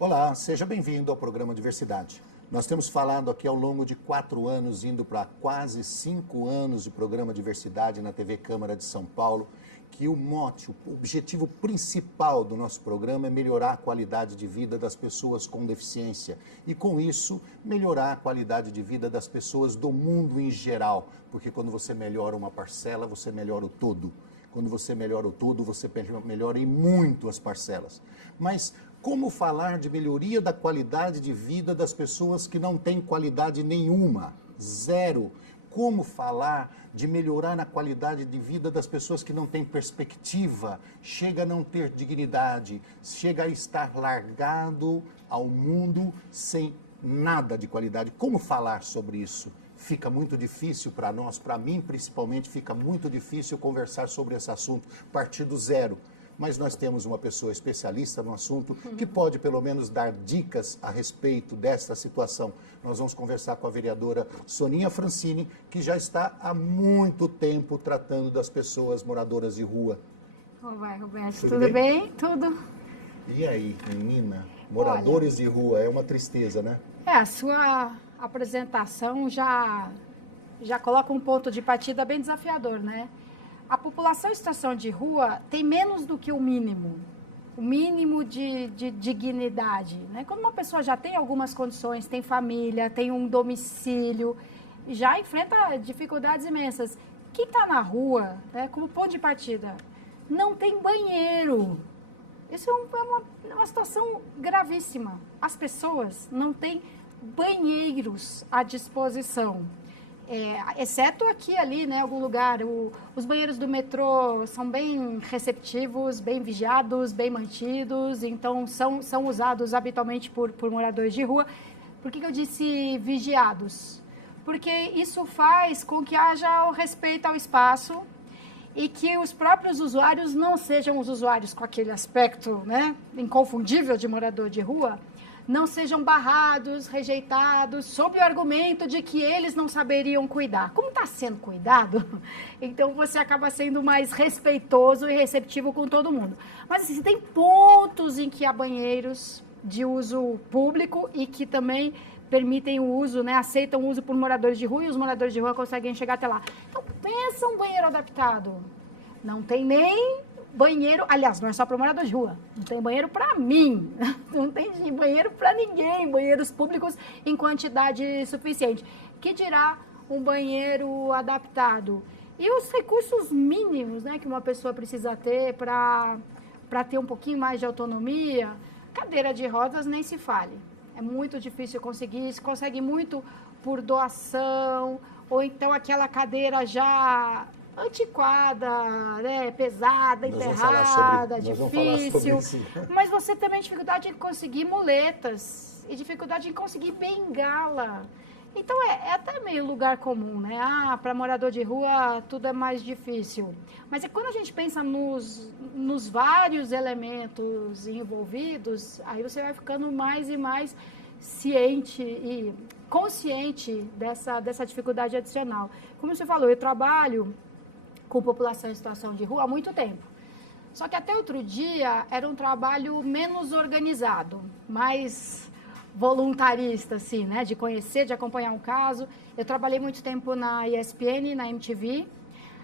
Olá, seja bem-vindo ao programa Diversidade. Nós temos falado aqui ao longo de 4 anos, indo para quase 5 anos de programa Diversidade na TV Câmara de São Paulo, que o mote, o objetivo principal do nosso programa é melhorar a qualidade de vida das pessoas com deficiência e, com isso, melhorar a qualidade de vida das pessoas do mundo em geral, porque quando você melhora uma parcela, você melhora o todo. Quando você melhora o todo, você melhora em muito as parcelas. Mas como falar de melhoria da qualidade de vida das pessoas que não têm qualidade nenhuma? Zero. Como falar de melhorar a qualidade de vida das pessoas que não têm perspectiva, chega a não ter dignidade, chega a estar largado ao mundo sem nada de qualidade? Como falar sobre isso? Fica muito difícil para nós, para mim principalmente, fica muito difícil conversar sobre esse assunto, partir do zero. Mas nós temos uma pessoa especialista no assunto que pode pelo menos dar dicas a respeito dessa situação. Nós vamos conversar com a vereadora Soninha Francini, que já está há muito tempo tratando das pessoas moradoras de rua. Olá, Roberto, tudo bem? Tudo. E aí, menina, moradores de rua, é uma tristeza, né? A sua apresentação já coloca um ponto de partida bem desafiador, né? A população em situação de rua tem menos do que o mínimo de dignidade, né? Quando uma pessoa já tem algumas condições, tem família, tem um domicílio, já enfrenta dificuldades imensas. Quem está na rua, né, como ponto de partida, não tem banheiro. Isso é uma situação gravíssima. As pessoas não têm banheiros à disposição. Exceto aqui, ali, né, algum lugar. Os banheiros do metrô são bem receptivos, bem vigiados, bem mantidos, então são usados habitualmente por moradores de rua. Por que eu disse vigiados? Porque isso faz com que haja o respeito ao espaço e que os próprios usuários não sejam os usuários com aquele aspecto, né, inconfundível de morador de rua, não sejam barrados, rejeitados, sob o argumento de que eles não saberiam cuidar. Como está sendo cuidado, então você acaba sendo mais respeitoso e receptivo com todo mundo. Mas assim, tem pontos em que há banheiros de uso público e que também permitem o uso, né, aceitam o uso por moradores de rua e os moradores de rua conseguem chegar até lá. Então, pensa um banheiro adaptado. Não tem nem banheiro, aliás, não é só para morador de rua, não tem banheiro para mim, não tem banheiro para ninguém, banheiros públicos em quantidade suficiente. Que dirá um banheiro adaptado? E os recursos mínimos, né, que uma pessoa precisa ter para ter um pouquinho mais de autonomia, cadeira de rodas nem se fale. É muito difícil conseguir, se consegue muito por doação, ou então aquela cadeira já antiquada, né, pesada, enterrada, difícil. Mas você também tem dificuldade em conseguir muletas e dificuldade em conseguir bengala. Então é até meio lugar comum, né? Para morador de rua tudo é mais difícil. Mas quando a gente pensa nos vários elementos envolvidos, aí você vai ficando mais e mais ciente e consciente dessa dificuldade adicional. Como você falou, eu trabalho com população em situação de rua há muito tempo. Só que até outro dia era um trabalho menos organizado, mais voluntarista, assim, né? De conhecer, de acompanhar um caso. Eu trabalhei muito tempo na ESPN, na MTV,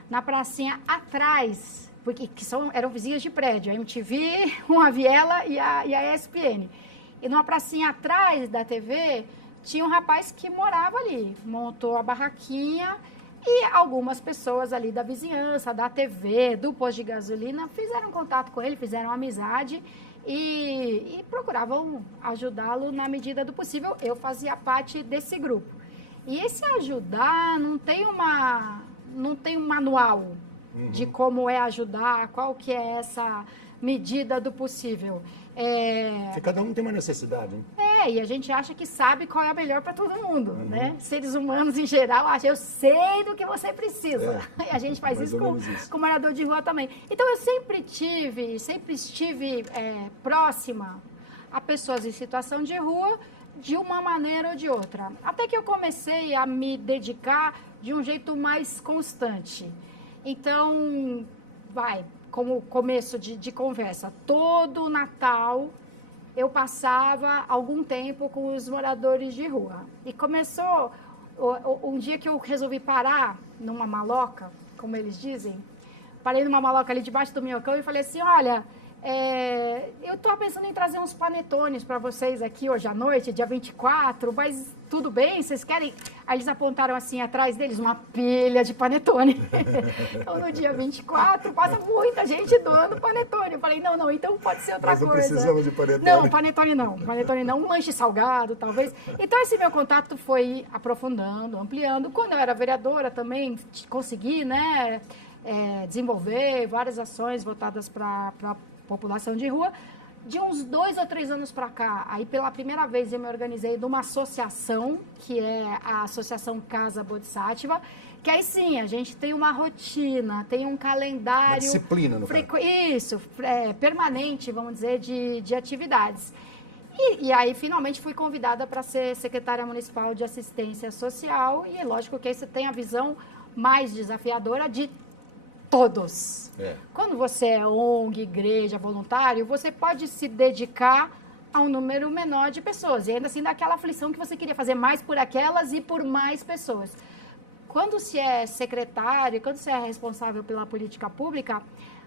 na pracinha atrás, porque eram vizinhas de prédio, a MTV, uma Viela e a ESPN. E numa pracinha atrás da TV, tinha um rapaz que morava ali, montou a barraquinha. E algumas pessoas ali da vizinhança, da TV, do posto de gasolina, fizeram contato com ele, fizeram amizade e procuravam ajudá-lo na medida do possível. Eu fazia parte desse grupo. E esse ajudar não tem um manual de como é ajudar, qual que é essa medida do possível. Porque cada um tem uma necessidade, né? E a gente acha que sabe qual é a melhor para todo mundo, né? Seres humanos em geral acham, eu sei do que você precisa. E a gente faz isso com morador de rua também. Então eu sempre estive próxima a pessoas em situação de rua de uma maneira ou de outra. Até que eu comecei a me dedicar de um jeito mais constante. Então, como começo de conversa, todo Natal eu passava algum tempo com os moradores de rua. E começou um dia que eu resolvi parar numa maloca, como eles dizem, parei numa maloca ali debaixo do minhocão e falei assim, olha, eu estou pensando em trazer uns panetones para vocês aqui hoje à noite, dia 24, mas tudo bem? Vocês querem? Aí eles apontaram assim, atrás deles, uma pilha de panetone. Então, no dia 24, passa muita gente doando panetone. Eu falei, não, então pode ser outra coisa. Nós não precisamos de panetone. Não, panetone não, um lanche salgado, talvez. Então, esse meu contato foi aprofundando, ampliando. Quando eu era vereadora também, consegui, né, desenvolver várias ações voltadas para população de rua. De uns 2 ou 3 anos para cá, aí pela primeira vez eu me organizei numa associação, que é a Associação Casa Bodhisattva, que aí sim, a gente tem uma rotina, tem um calendário... Uma disciplina, no caso. Isso, permanente, vamos dizer, de atividades. E aí, finalmente, fui convidada para ser secretária municipal de assistência social, e é lógico que aí você tem a visão mais desafiadora de todos. Quando você é ONG, igreja, voluntário, você pode se dedicar a um número menor de pessoas. E ainda assim dá aquela aflição que você queria fazer mais por aquelas e por mais pessoas. Quando se é secretário, quando você é responsável pela política pública,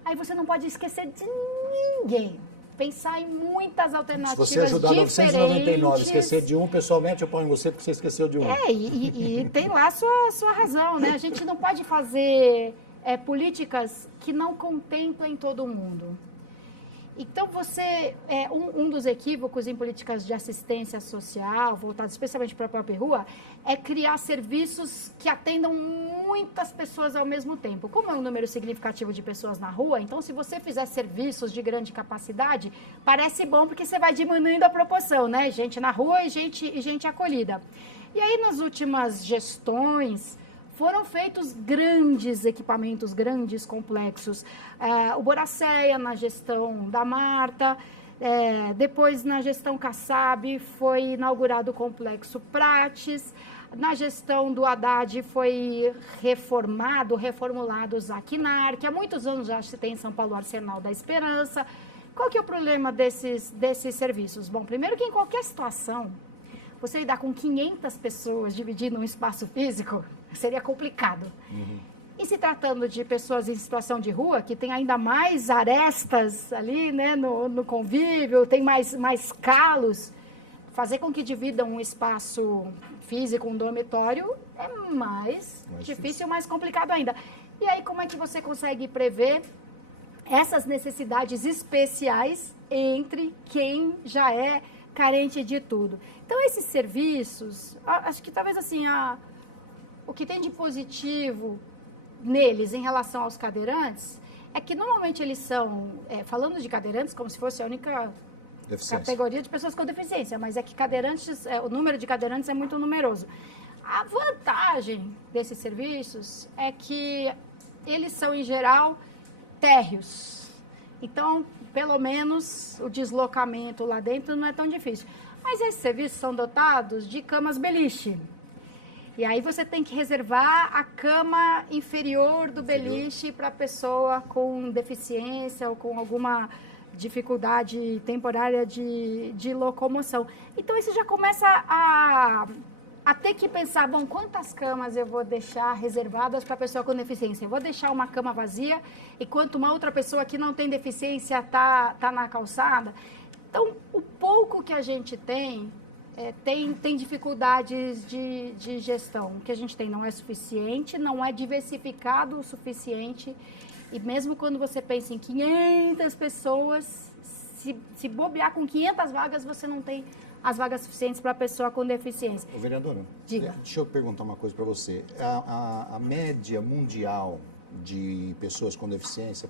aí você não pode esquecer de ninguém. Pensar em muitas alternativas diferentes. Se você ajudar 999, esquecer de um, pessoalmente eu ponho você porque você esqueceu de um. E tem lá a sua razão, né? A gente não pode fazer... políticas que não contemplem todo mundo. Então, um dos equívocos em políticas de assistência social, voltados especialmente para a própria rua, é criar serviços que atendam muitas pessoas ao mesmo tempo. Como é um número significativo de pessoas na rua, então, se você fizer serviços de grande capacidade, parece bom porque você vai diminuindo a proporção, né? Gente na rua e gente acolhida. E aí, nas últimas gestões, foram feitos grandes equipamentos, grandes complexos. O Boracéia, na gestão da Marta, depois na gestão Kassab, foi inaugurado o complexo Prates, na gestão do Haddad foi reformulado o Zaquinar, que há muitos anos já se tem em São Paulo o Arsenal da Esperança. Qual que é o problema desses serviços? Bom, primeiro que em qualquer situação, você lidar com 500 pessoas dividindo um espaço físico, seria complicado. E se tratando de pessoas em situação de rua, que tem ainda mais arestas ali, né, no convívio, tem mais calos, fazer com que dividam um espaço físico, um dormitório, é mais difícil, mais complicado ainda. E aí, como é que você consegue prever essas necessidades especiais entre quem já é carente de tudo? Então, esses serviços, acho que talvez assim, o que tem de positivo neles em relação aos cadeirantes é que normalmente eles são, falando de cadeirantes como se fosse a única categoria de pessoas com deficiência, mas é que cadeirantes, o número de cadeirantes é muito numeroso. A vantagem desses serviços é que eles são, em geral, térreos. Então, pelo menos, o deslocamento lá dentro não é tão difícil. Mas esses serviços são dotados de camas beliche. E aí você tem que reservar a cama inferior do beliche para a pessoa com deficiência ou com alguma dificuldade temporária de locomoção. Então, isso já começa a ter que pensar, bom, quantas camas eu vou deixar reservadas para a pessoa com deficiência? Eu vou deixar uma cama vazia, enquanto uma outra pessoa que não tem deficiência tá na calçada? Então, o pouco que a gente tem dificuldades de gestão. O que a gente tem não é suficiente, não é diversificado o suficiente. E mesmo quando você pensa em 500 pessoas, se bobear com 500 vagas, você não tem as vagas suficientes para a pessoa com deficiência. Ô, vereadora, diga. Deixa eu perguntar uma coisa para você. A média mundial de pessoas com deficiência,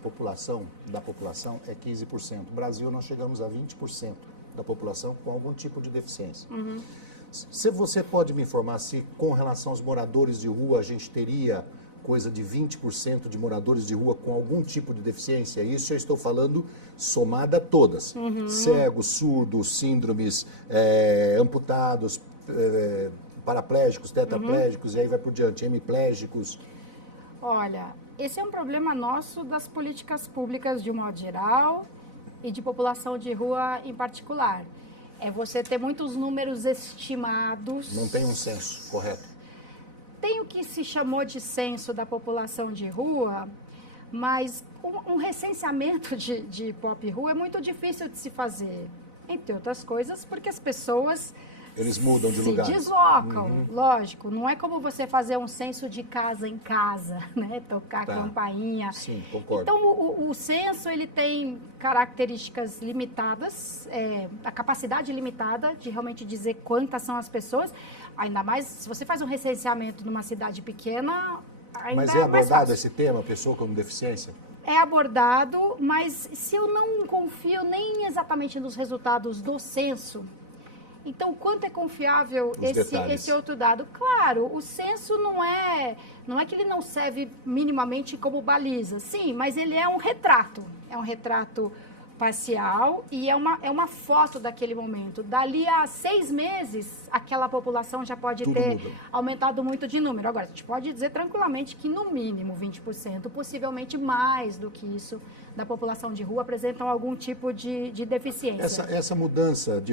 da população, é 15%. No Brasil, nós chegamos a 20% da população com algum tipo de deficiência. Se você pode me informar se, com relação aos moradores de rua, a gente teria coisa de 20% de moradores de rua com algum tipo de deficiência? Isso eu estou falando somada a todas. Cegos, surdos, síndromes, amputados, paraplégicos, tetraplégicos, e aí vai por diante, hemiplégicos. Olha, esse é um problema nosso das políticas públicas de um modo geral e de população de rua em particular. É você ter muitos números estimados. Não tem um censo correto. Tem o que se chamou de censo da população de rua, mas um recenseamento de pop rua é muito difícil de se fazer, entre outras coisas, porque as pessoas eles mudam de lugar. Se deslocam, lógico. Não é como você fazer um censo de casa em casa, né? Tocar campainha. Sim, concordo. Então, o censo, ele tem características limitadas, a capacidade limitada de realmente dizer quantas são as pessoas. Ainda mais, se você faz um recenseamento numa cidade pequena, ainda Mas é mais abordado fácil. esse tema, pessoa com deficiência? É abordado, mas se eu não confio nem exatamente nos resultados do censo, então, quanto é confiável esse outro dado? Claro, o censo não é que ele não serve minimamente como baliza, sim, mas ele é um retrato parcial e é uma foto daquele momento. Dali a 6 meses, aquela população já pode ter aumentado muito de número. Agora, a gente pode dizer tranquilamente que no mínimo 20%, possivelmente mais do que isso, da população de rua apresentam algum tipo de deficiência. Essa mudança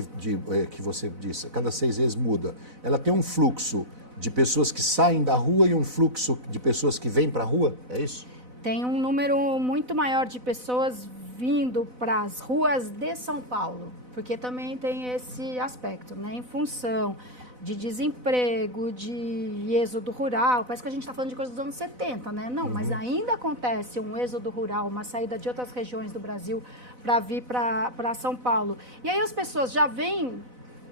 que você disse, cada 6 meses muda, ela tem um fluxo de pessoas que saem da rua e um fluxo de pessoas que vêm para a rua? É isso? Tem um número muito maior de pessoas vindo para as ruas de São Paulo, porque também tem esse aspecto, né? Em função de desemprego, de êxodo rural, parece que a gente está falando de coisas dos anos 70, né? Não, mas ainda acontece um êxodo rural, uma saída de outras regiões do Brasil para vir para São Paulo. E aí as pessoas já vêm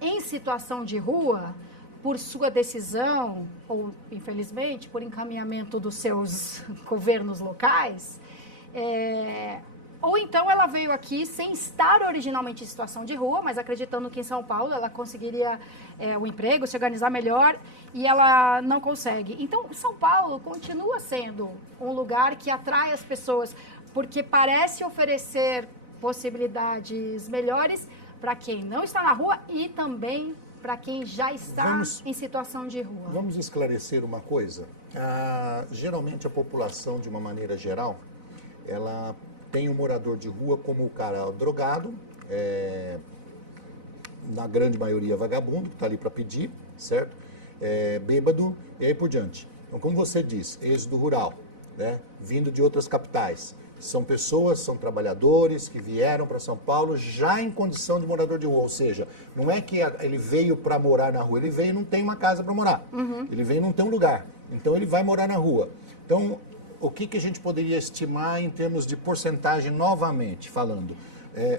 em situação de rua por sua decisão, ou, infelizmente, por encaminhamento dos seus governos locais, ou então ela veio aqui sem estar originalmente em situação de rua, mas acreditando que em São Paulo ela conseguiria o emprego, se organizar melhor, e ela não consegue. Então, São Paulo continua sendo um lugar que atrai as pessoas, porque parece oferecer possibilidades melhores para quem não está na rua e também para quem já está em situação de rua. Vamos esclarecer uma coisa. Geralmente a população, de uma maneira geral, ela tem o morador de rua como o cara drogado, na grande maioria vagabundo, que está ali para pedir, certo? Bêbado e aí por diante. Então, como você diz, êxodo rural, né? Vindo de outras capitais. São pessoas, são trabalhadores que vieram para São Paulo já em condição de morador de rua. Ou seja, não é que ele veio para morar na rua, ele veio e não tem uma casa para morar. Ele veio e não tem um lugar. Então, ele vai morar na rua. Então, o que a gente poderia estimar em termos de porcentagem, novamente falando?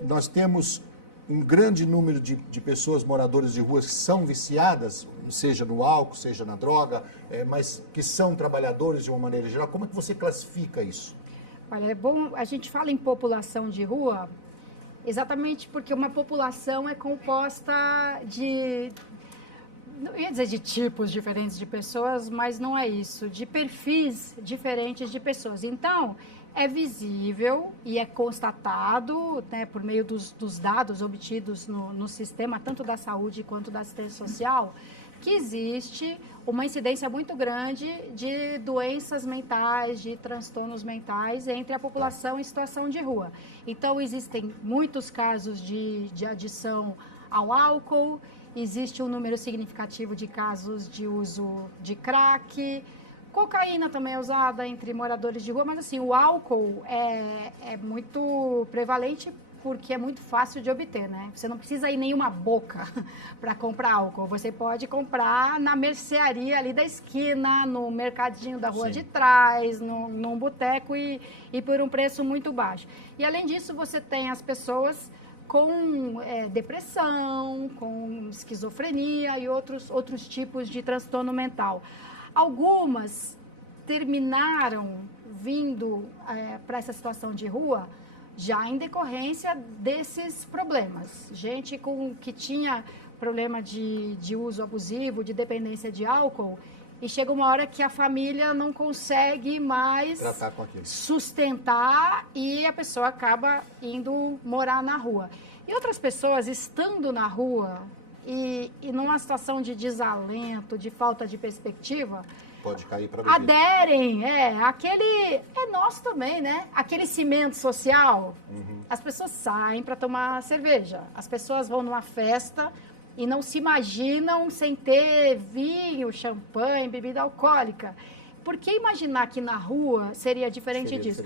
Nós temos um grande número de pessoas, moradores de ruas, que são viciadas, seja no álcool, seja na droga, mas que são trabalhadores de uma maneira geral. Como é que você classifica isso? Olha, é bom, a gente fala em população de rua exatamente porque uma população é composta não ia dizer de tipos diferentes de pessoas, mas não é isso, de perfis diferentes de pessoas. Então, é visível e é constatado, né, por meio dos dados obtidos no sistema, tanto da saúde quanto da assistência social, que existe uma incidência muito grande de doenças mentais, de transtornos mentais entre a população em situação de rua. Então, existem muitos casos de adição ao álcool, existe um número significativo de casos de uso de crack, cocaína também é usada entre moradores de rua, mas assim, o álcool é muito prevalente porque é muito fácil de obter, né? Você não precisa ir em nenhuma boca para comprar álcool. Você pode comprar na mercearia ali da esquina, no mercadinho da rua de trás, num boteco e por um preço muito baixo. E além disso, você tem as pessoas com depressão, com esquizofrenia e outros tipos de transtorno mental. Algumas terminaram vindo para essa situação de rua já em decorrência desses problemas. Gente que tinha problema de uso abusivo, de dependência de álcool, e chega uma hora que a família não consegue mais sustentar e a pessoa acaba indo morar na rua. E outras pessoas estando na rua e numa situação de desalento, de falta de perspectiva, pode cair para bebida. Aderem, é nosso também, né? Aquele cimento social, as pessoas saem para tomar cerveja, as pessoas vão numa festa e não se imaginam sem ter vinho, champanhe, bebida alcoólica. Por que imaginar que na rua seria diferente disso?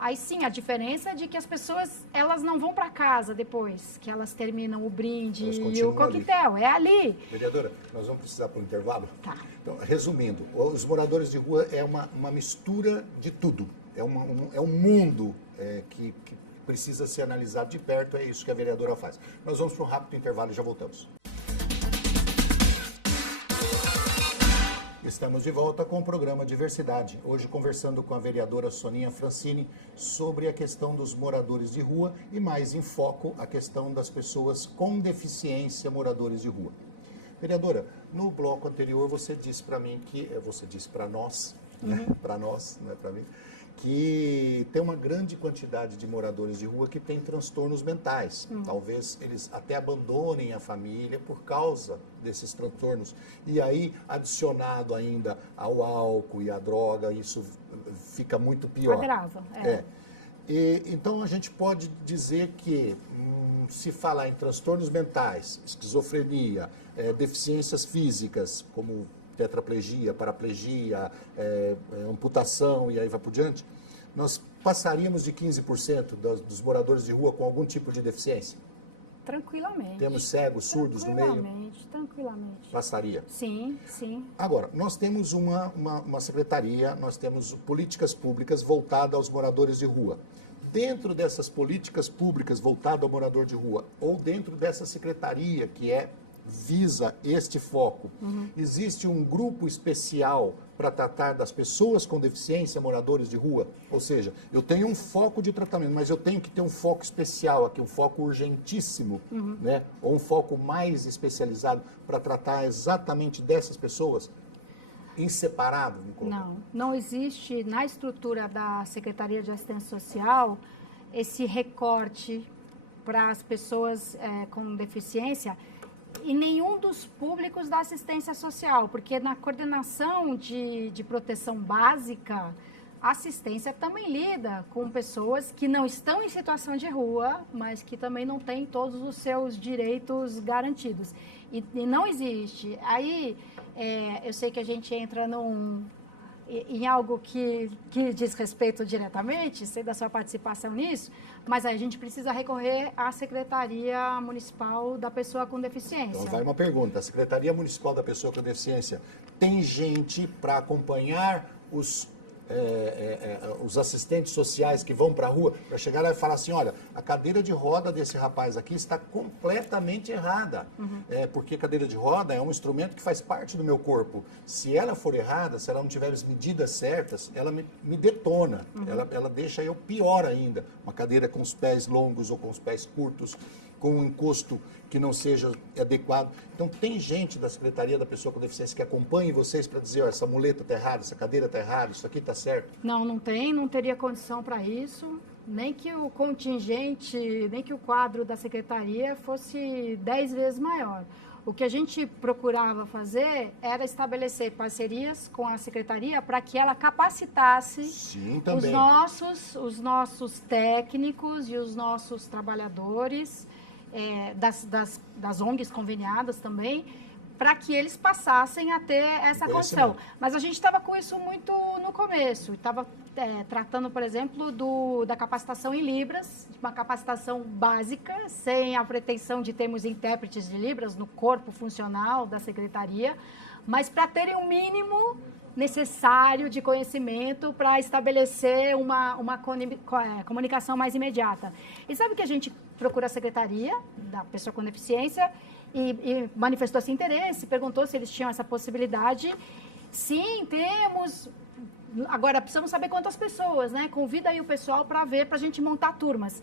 Aí sim, a diferença é de que as pessoas, elas não vão para casa depois que elas terminam o brinde e o coquetel. Ali. É ali. Vereadora, nós vamos precisar para um intervalo? Tá. Então, resumindo, os moradores de rua é uma mistura de tudo. É um mundo que precisa ser analisado de perto, é isso que a vereadora faz. Nós vamos para um rápido intervalo e já voltamos. Estamos de volta com o programa Diversidade. Hoje conversando com a vereadora Soninha Francini sobre a questão dos moradores de rua e mais em foco a questão das pessoas com deficiência moradores de rua. Vereadora, no bloco anterior você disse para mim você disse para nós, né? Para nós, não é para mim, que tem uma grande quantidade de moradores de rua que tem transtornos mentais. Talvez eles até abandonem a família por causa desses transtornos. E aí, adicionado ainda ao álcool e à droga, isso fica muito pior. Agrava. Então, a gente pode dizer que, se falar em transtornos mentais, esquizofrenia, deficiências físicas, como tetraplegia, paraplegia, amputação e aí vai por diante, nós passaríamos de 15% dos moradores de rua com algum tipo de deficiência? Tranquilamente. Temos cegos, surdos no meio? Tranquilamente. Passaria? Sim, sim. Agora, nós temos uma secretaria, nós temos políticas públicas voltadas aos moradores de rua. Dentro dessas políticas públicas voltadas ao morador de rua, ou dentro dessa secretaria que visa este foco, existe um grupo especial para tratar das pessoas com deficiência, moradores de rua? Ou seja, eu tenho um foco de tratamento, mas eu tenho que ter um foco especial aqui, um foco urgentíssimo, né? Ou um foco mais especializado para tratar exatamente dessas pessoas, em separado? Não existe na estrutura da Secretaria de Assistência Social esse recorte para as pessoas com deficiência e nenhum dos públicos da assistência social, porque na coordenação de proteção básica, a assistência também lida com pessoas que não estão em situação de rua, mas que também não têm todos os seus direitos garantidos. E não existe. Aí, eu sei que a gente entra em algo que diz respeito diretamente, sei da sua participação nisso, mas aí a gente precisa recorrer à Secretaria Municipal da Pessoa com Deficiência. Então vai uma pergunta, a Secretaria Municipal da Pessoa com Deficiência tem gente para acompanhar os assistentes sociais que vão para a rua, para chegar lá e falar assim, olha, a cadeira de roda desse rapaz aqui está completamente errada, porque a cadeira de roda é um instrumento que faz parte do meu corpo. Se ela for errada, se ela não tiver as medidas certas, ela me detona, ela deixa eu pior ainda. Uma cadeira com os pés longos ou com os pés curtos, com um encosto que não seja adequado. Então, tem gente da Secretaria da Pessoa com Deficiência que acompanhe vocês para dizer, essa muleta está errada, essa cadeira está errada, isso aqui está certo? Não teria condição para isso, nem que o contingente, nem que o quadro da Secretaria fosse 10 vezes maior. O que a gente procurava fazer era estabelecer parcerias com a Secretaria para que ela capacitasse os nossos técnicos e os nossos trabalhadores, das ONGs conveniadas também, para que eles passassem a ter essa condição. Mas a gente estava com isso muito no começo. Estava tratando, por exemplo, da capacitação em Libras, uma capacitação básica, sem a pretensão de termos intérpretes de Libras no corpo funcional da Secretaria, mas para terem um mínimo necessário de conhecimento para estabelecer uma comunicação mais imediata. E sabe que a gente procura a Secretaria da Pessoa com Deficiência e manifestou esse interesse, perguntou se eles tinham essa possibilidade. Sim, temos. Agora, precisamos saber quantas pessoas, né? Convida aí o pessoal para ver, para a gente montar turmas.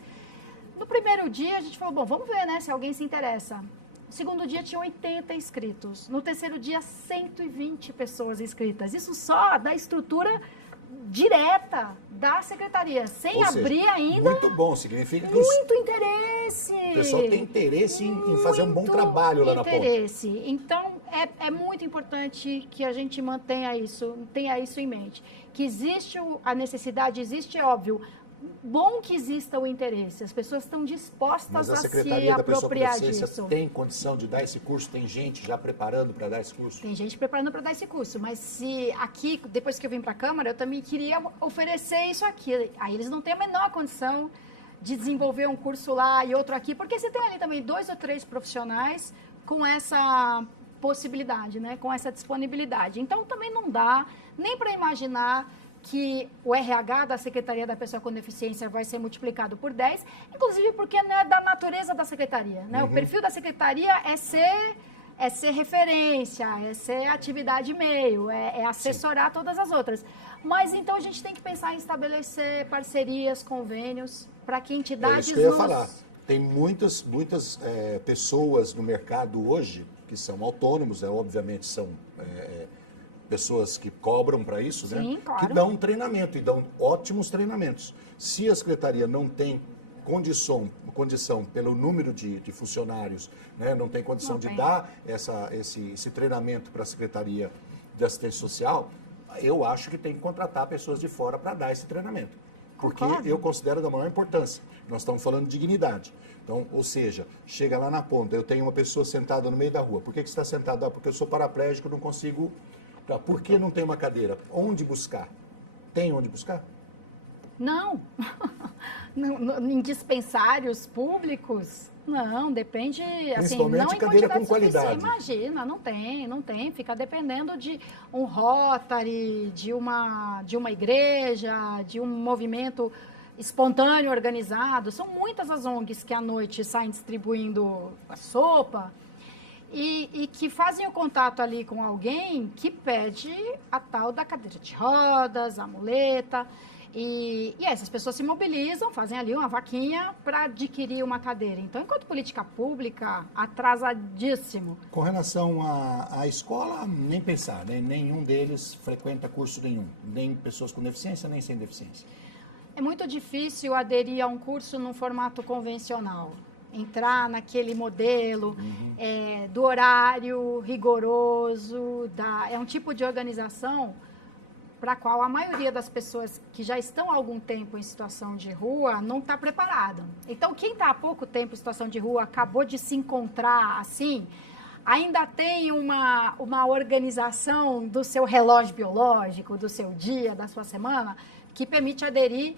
No primeiro dia, a gente falou, bom, vamos ver, né, se alguém se interessa. No segundo dia, tinha 80 inscritos. No terceiro dia, 120 pessoas inscritas. Isso só da estrutura direta da secretaria, sem abrir ainda. Muito bom, significa que muito interesse. O pessoal tem interesse em fazer um bom trabalho lá na ponta. Interesse. Então, é muito importante que a gente tenha isso em mente. Que existe a necessidade, existe, é óbvio. Bom que exista o interesse, as pessoas estão dispostas a se apropriar disso. Tem condição de dar esse curso? Tem gente já preparando para dar esse curso? Tem gente preparando para dar esse curso, mas se aqui, depois que eu vim para a Câmara, eu também queria oferecer isso aqui. Aí eles não têm a menor condição de desenvolver um curso lá e outro aqui, porque você tem ali também 2 ou 3 profissionais com essa possibilidade, né? Com essa disponibilidade. Então, também não dá nem para imaginar que o RH da Secretaria da Pessoa com Deficiência vai ser multiplicado por 10, inclusive porque não é da natureza da Secretaria, né? O perfil da Secretaria é ser referência, é ser atividade meio, é assessorar todas as outras. Mas então a gente tem que pensar em estabelecer parcerias, convênios, para que entidades... É isso que eu ia falar. Tem muitas pessoas no mercado hoje que são autônomos, obviamente são... pessoas que cobram para isso, sim, né? Claro. Que dão um treinamento e dão ótimos treinamentos. Se a Secretaria não tem condição pelo número de funcionários, né? Não tem condição de dar esse treinamento para a Secretaria de Assistência Social, eu acho que tem que contratar pessoas de fora para dar esse treinamento. Porque eu considero da maior importância. Nós estamos falando de dignidade. Então, ou seja, chega lá na ponta, eu tenho uma pessoa sentada no meio da rua. Por que você está sentado? Porque eu sou paraplégico, não consigo... Por que não tem uma cadeira? Onde buscar? Tem onde buscar? Não. Em dispensários públicos? Não, depende, assim, não em cadeira com qualidade. Imagina, não tem. Fica dependendo de um Rotary, de uma igreja, de um movimento espontâneo organizado. São muitas as ONGs que à noite saem distribuindo a sopa. E que fazem o contato ali com alguém que pede a tal da cadeira de rodas, a muleta. E essas pessoas se mobilizam, fazem ali uma vaquinha para adquirir uma cadeira. Então, enquanto política pública, atrasadíssimo. Com relação à escola, nem pensar, né? Nenhum deles frequenta curso nenhum. Nem pessoas com deficiência, nem sem deficiência. É muito difícil aderir a um curso num formato convencional. Entrar naquele modelo do horário rigoroso, é um tipo de organização para a qual a maioria das pessoas que já estão há algum tempo em situação de rua não está preparada. Então, quem está há pouco tempo em situação de rua, acabou de se encontrar assim, ainda tem uma organização do seu relógio biológico, do seu dia, da sua semana, que permite aderir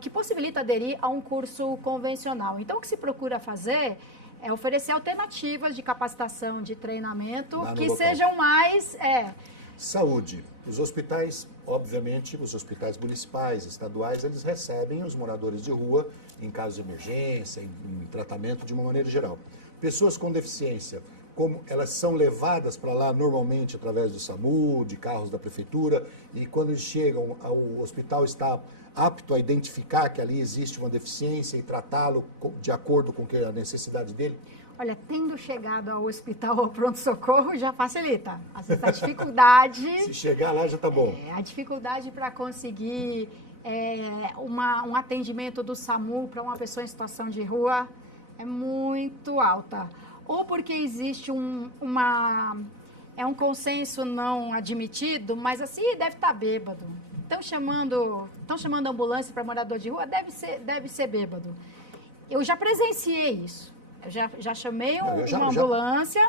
que possibilita aderir a um curso convencional. Então, o que se procura fazer é oferecer alternativas de capacitação, de treinamento, que sejam mais... Saúde. Os hospitais, obviamente, os hospitais municipais, estaduais, eles recebem os moradores de rua em caso de emergência, em tratamento de uma maneira geral. Pessoas com deficiência, como elas são levadas para lá normalmente através do SAMU, de carros da prefeitura, e quando eles chegam, o hospital está apto a identificar que ali existe uma deficiência e tratá-lo de acordo com a necessidade dele? Olha, tendo chegado ao hospital ou pronto-socorro já facilita. Às vezes a dificuldade... Se chegar lá já está bom. A dificuldade para conseguir um atendimento do SAMU para uma pessoa em situação de rua é muito alta. Ou porque existe um consenso não admitido, mas assim, deve estar bêbado. Estão chamando a ambulância para morador de rua, deve ser bêbado. Eu já presenciei isso. Eu já chamei uma ambulância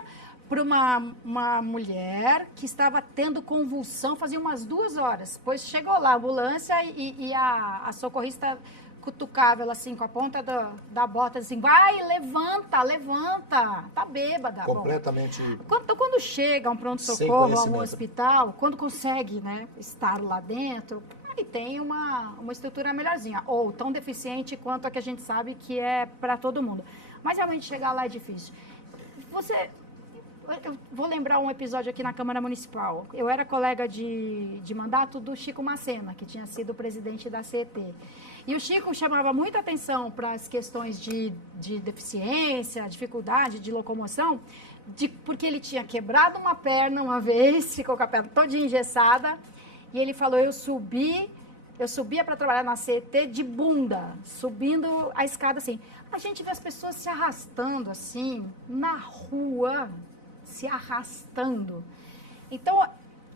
para uma mulher que estava tendo convulsão, fazia umas 2 horas. Depois chegou lá a ambulância e a socorrista cutucava ela assim com a ponta da bota, assim, vai, levanta, tá bêbada. Completamente. Então, quando chega um pronto-socorro a um hospital, quando consegue, né, estar lá dentro, aí tem uma estrutura melhorzinha, ou tão deficiente quanto a que a gente sabe que é para todo mundo. Mas realmente chegar lá é difícil. Eu vou lembrar um episódio aqui na Câmara Municipal. Eu era colega de mandato do Chico Macena, que tinha sido presidente da CET. E o Chico chamava muita atenção para as questões de deficiência, dificuldade de locomoção, porque ele tinha quebrado uma perna uma vez, ficou com a perna toda engessada, e ele falou, eu subi Eu subia para trabalhar na CET de bunda, subindo a escada assim. A gente vê as pessoas se arrastando assim, na rua, se arrastando. Então,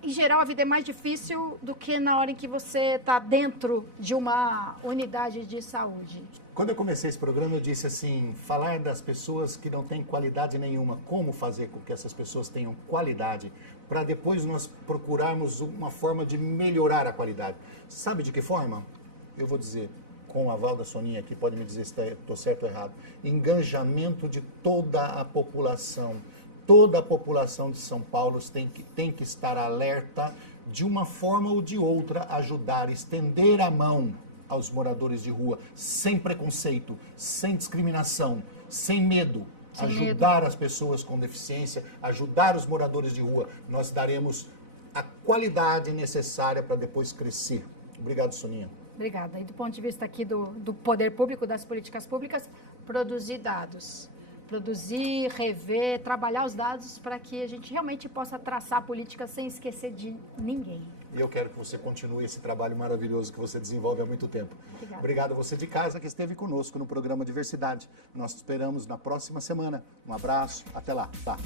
em geral, a vida é mais difícil do que na hora em que você está dentro de uma unidade de saúde. Quando eu comecei esse programa, eu disse assim, falar das pessoas que não têm qualidade nenhuma, como fazer com que essas pessoas tenham qualidade, para depois nós procurarmos uma forma de melhorar a qualidade. Sabe de que forma? Eu vou dizer, com o aval da Soninha aqui, pode me dizer se estou certo ou errado. Engajamento de toda a população. Toda a população de São Paulo tem que estar alerta de uma forma ou de outra, ajudar, estender a mão aos moradores de rua, sem preconceito, sem discriminação, sem medo. Ajudar as pessoas com deficiência, ajudar os moradores de rua. Nós daremos a qualidade necessária para depois crescer. Obrigado, Soninha. Obrigada. E do ponto de vista aqui do poder público, das políticas públicas, produzir dados. Produzir, rever, trabalhar os dados para que a gente realmente possa traçar políticas sem esquecer de ninguém. E eu quero que você continue esse trabalho maravilhoso que você desenvolve há muito tempo. Obrigada. Obrigado a você de casa que esteve conosco no programa Diversidade. Nós te esperamos na próxima semana. Um abraço, até lá. Tá.